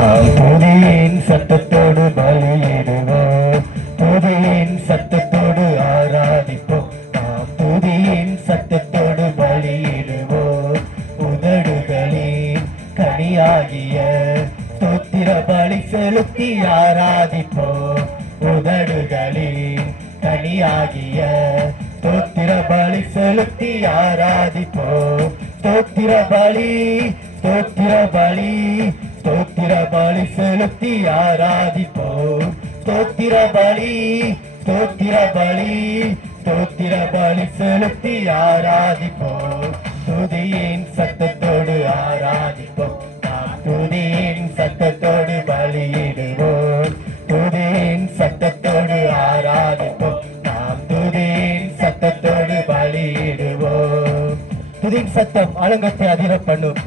துதியின் சத்தத்தோடு பலியிடுவோம், துதியின் சத்தத்தோடு ஆராதிப்போம், நாம் துதியின் சத்தத்தோடு பலியிடுவோம். உதடுகளின் கனியாகிய ஸ்தோத்திர பலி செலுத்தி ஆராதிப்போம். உதடுகளின் கனியாகிய ஸ்தோத்திர பலி செலுத்தி ஆராதிப்போம். ஸ்தோத்திர பலி, ஸ்தோத்திர பலி, ஸ்தோத்திர பலி செலுத்தி ஆராதிப்போம். ஸ்தோத்திர பலி, ஸ்தோத்திர பலி, ஸ்தோத்திர பலி செலுத்தி ஆராதிப்போம். துதியின் சத்தத்தோடு ஆராதிப்போம், நாம் துதியின் சத்தத்தோடு பலியிடுவோம். துதியின் சத்தத்தோடு ஆராதிப்போம், நாம் துதியின் சத்தத்தோடு பலியிடுவோம். துதியின் சத்தம் அலங்கத்தை அதிர பண்ணும்,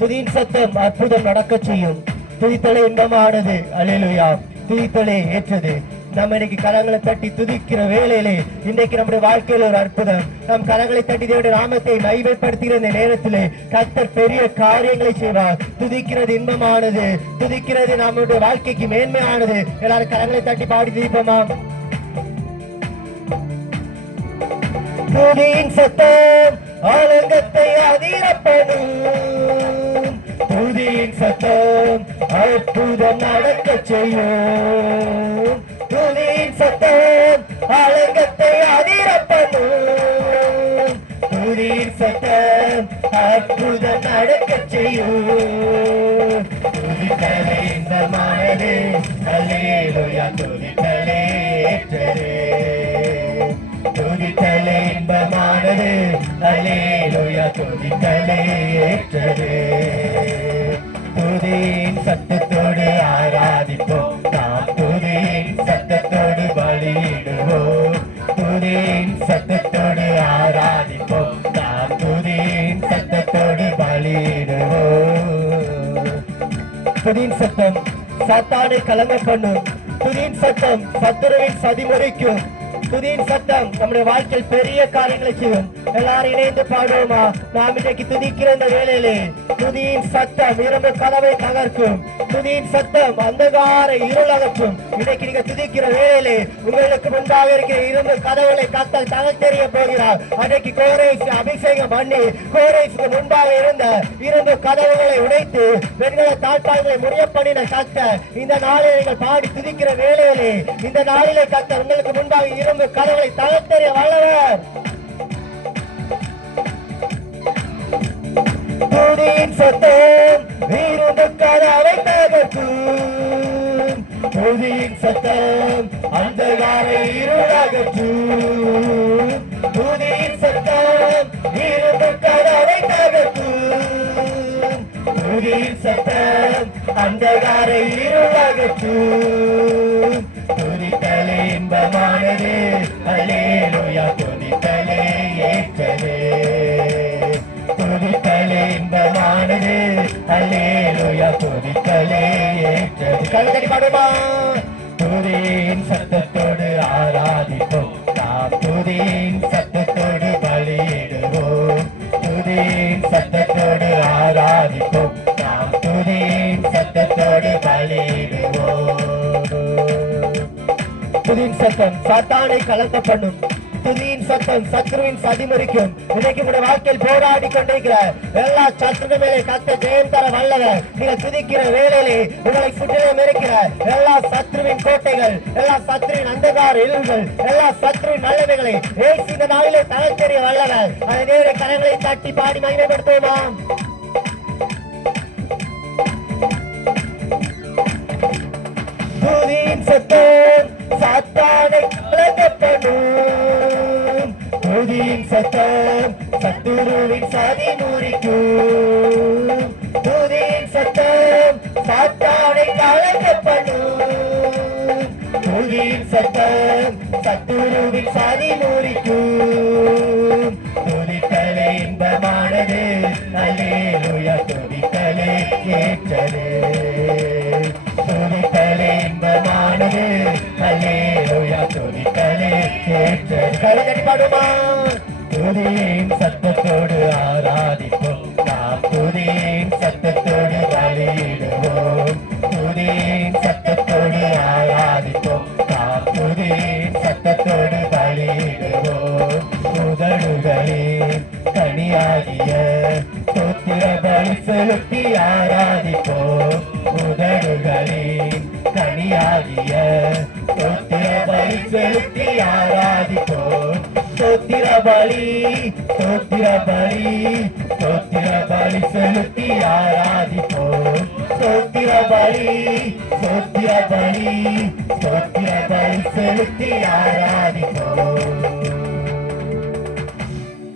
துதியின் சத்தம் அற்புதம் நடக்க செய்யும். துதித்தலை இன்பமானது, அல்லேலூயா. துதித்தலை ஏற்றது. நம்ம இன்னைக்கு கரங்களை தட்டி துதிக்கிற வேளையிலே இன்னைக்கு நம்முடைய வாழ்க்கையில் ஒரு அற்புதம். நம் கரங்களை தட்டி தேவனுடைய நாமத்தை மகிமைப்படுத்துகிற இந்த நேரத்திலே கர்த்தர் பெரிய காரியங்களை செய்வார். துதிக்கிறது இன்பமானது, துதிக்கிறது நம்முடைய வாழ்க்கைக்கு மேன்மையானது. எல்லாரும் கரங்களை தட்டி பாடி துதிப்போமா? துதியின் சத்தம் ஆலங்கத்தை அதிரப்படும், துதியின் சத்தம் அற்புதம் நடக்க செய்யும். துதியின் சத்தம் ஆலங்கத்தை அதிரப்படும், துதியின் சத்தம் அற்புதம் நடக்க செய்யும். துதித்தலே இன்பமானது, அல்லேலூயா. துதித்தலே ஏற்றது, துதித்தலே இன்பமானது, அல்லேலூயா. துதித்தலே ஏற்றது. துதியின் சத்தத்தோடு ஆராதிப்போம், நாம் துதியின் சத்தத்தோடு பலியிடுவோம். துதியின் சத்தத்தோடு ஆராதிப்போம், நாம் துதியின் சத்தத்தோடு பலியிடுவோம். துதியின் சத்தம் சாத்தானை கலங்க பண்ணும், துதியின் சத்தம் சத்துருவின் சதி முறைக்கும். துதியின் சத்தம் நம்முடைய வாழ்க்கையில் பெரிய காரியங்களை செய்யும். எல்லாரும் இணைந்து பாடுவோமா? நாம் இன்றைக்கு துதிக்கிற இந்த வேளையிலே துதியின் சத்தம் இரும்பு கதவை தகர்க்கும், துதியின் சத்தம் அந்தகார இருள் அகற்றும். இன்னைக்கு நீங்க துதிக்கிற வேளையிலே உங்களுக்கு முன்பாக இருக்கிற இரும்பு கதவுகளை கத்தல் தகர்த்தெறிய போகிறார். அன்றைக்கு கோரேஸ் அபிஷேகம் பண்ணி கோரேஸுக்கு முன்பாக இருந்த இரும்பு கதவுகளை உடைத்து பெண்களை தாழ்பாய்களை முடிய பண்ணின கத்தர் இந்த நாளில் நீங்கள் பாடி துதிக்கிற வேளையிலே இந்த நாளிலே கத்தர் உங்களுக்கு முன்பாக இரும்பு கதவுகளை தகர்த்தெறிய வல்லவர். துதியின் சத்தம் இரும்பு கதவை தகர்க்கும், துதியின் சத்தம் அந்தகார இருள் அகற்றும். துதியின் சத்தம் இரும்பு கதவை தகர்க்கும், துதியின் சத்தம் அந்தகார இருள் அகற்றும். துதித்தலே இன்பமானது, அல்லேலூயா. துதித்தலே ஏற்றது, துதித்தலே இன்பமானது, அல்லேலூயா. துதித்தலே ஏற்றது. கழுதடி பாடுமா? துதியின் சத்தத்தோடு ஆராதிப்போம், நாம் துதியின் சத்தத்தோடு பலியிடுவோம். துதியின் சத்தத்தோடு ஆராதிப்போம், நாம் துதியின் சத்தத்தோடு பலியிடுவோம். துதியின் சத்தம் சாத்தானை கலங்க பண்ணும், துதியின் சத்தம் சத்ருவின் சதி முறிக்கும். இன்னைக்கு உங்களுடைய வாழ்க்கையில் போராடி கொண்டிருக்கிற எல்லா சத்ருவின் மேலே கர்த்தர் ஜெயம் தர வல்லவர். நீங்கள் துதிக்கிற வேளையிலே உங்களை சுற்றிலும் இருக்கிற எல்லா சத்ருவின் கோட்டைகள், எல்லா சத்ருவின் அந்தகார இருள்கள், எல்லா சத்ருவின் நல்லவைகளை ஏசு இந்த நாளிலே தகர்த்தெறிய வல்லவர். அதை நேரே கரங்களை தட்டி பாடி மகிமைப்படுத்துவோமா? துதியின் சத்தம் சாத்தானை கலங்க பண்ணும், துதியின் சத்தம் சத்துருவின் சதி முறிக்கும். துதியின் சத்தம் சாத்தானை கலங்க பண்ணும், துதியின் சத்தம் சத்துருவின் சதி முறிக்கும். துதித்தலே இன்பமானது, அல்லேலூயா. துதித்தலே ஏற்றது, துதித்தலே இன்பமானது, அல்லேலூயா. துதித்தலே ஏற்றது. கழுதடி பாடுமா? துதியின் சத்தத்தோடு ஆராதிப்போம், நாம் துதியின் சத்தத்தோடு பலியிடுவோம். கனியாகிய ஸ்தோத்திர பலி செலுத்தி ஆராதிப்போம் உதடுகளின் கனியாகிய ஸ்தோத்திர பலி செலுத்தி ஆராதிப்போம் ஸ்தோத்திர பலி ஸ்தோத்திர பலி ஸ்தோத்திர பலி செலுத்தி ஆராதிப்போம் ஸ்தோத்திர பலி ஸ்தோத்திர பலி ஸ்தோத்திர பலி செலுத்தி ஆராதிப்போம்